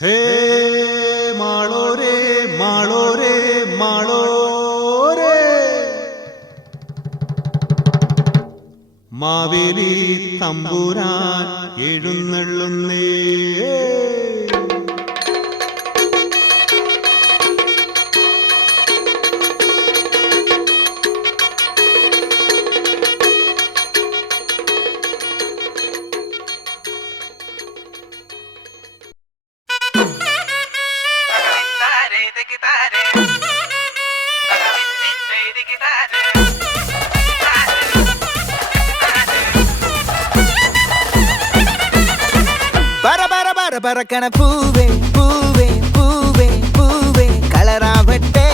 ഹേ മാളോരേ മാളോരേ മാളോരേ. മാവേലി തമ്പുരാൻ എഴുന്നള്ളുന്നേ. Tare de gitare. Tare de gitare. பர பர பர பறக்கன பூவே பூவே பூவே பூவே കളറാവട്ടെ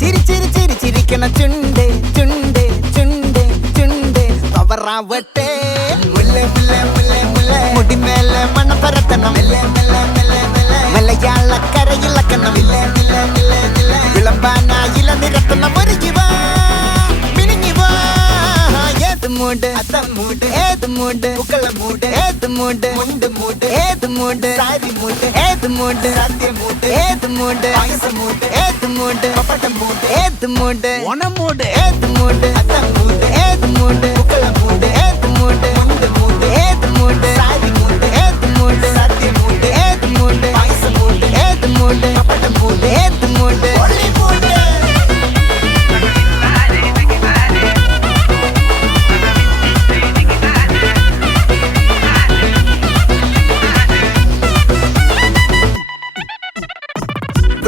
ചിരി ചിരി ചിരി ചിരിക്കണ ചുണ്ടേ ചുണ്ടേ ചുണ്ടേ ചുണ്ടേ പവറാവട്ടെ മുല്ല മുല്ല മുല്ല മുല്ല മുടിമേലെ മണ്ണ പരത്തണം ஏது மூடு உக்கல மூடு ஏது மூடு முண்டு மூடு ஏது மூடு சாரி மூடு ஏது மூடு சத்திய மூடு ஏது மூடு அகச மூடு ஏது மூடு பப்பட்ட மூடு ஏது மூடு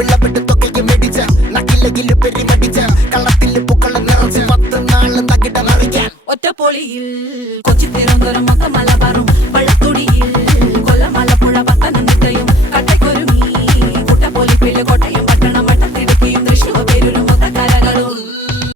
വെള്ളപ്പെട്ട് തൊക്കയ്ക്ക് മെടിച്ച നക്കിലകിൽ പെരിമടിച്ച കളത്തിൽ പൂക്കള നിറച്ച്. പത്ത് നാൾ തകിട മറിക്കാൻ. ഒറ്റപ്പൊളിയിൽ കൊച്ചി തിരുവനന്തപുരം മലബാറും. വള്ളത്തുടിയിൽ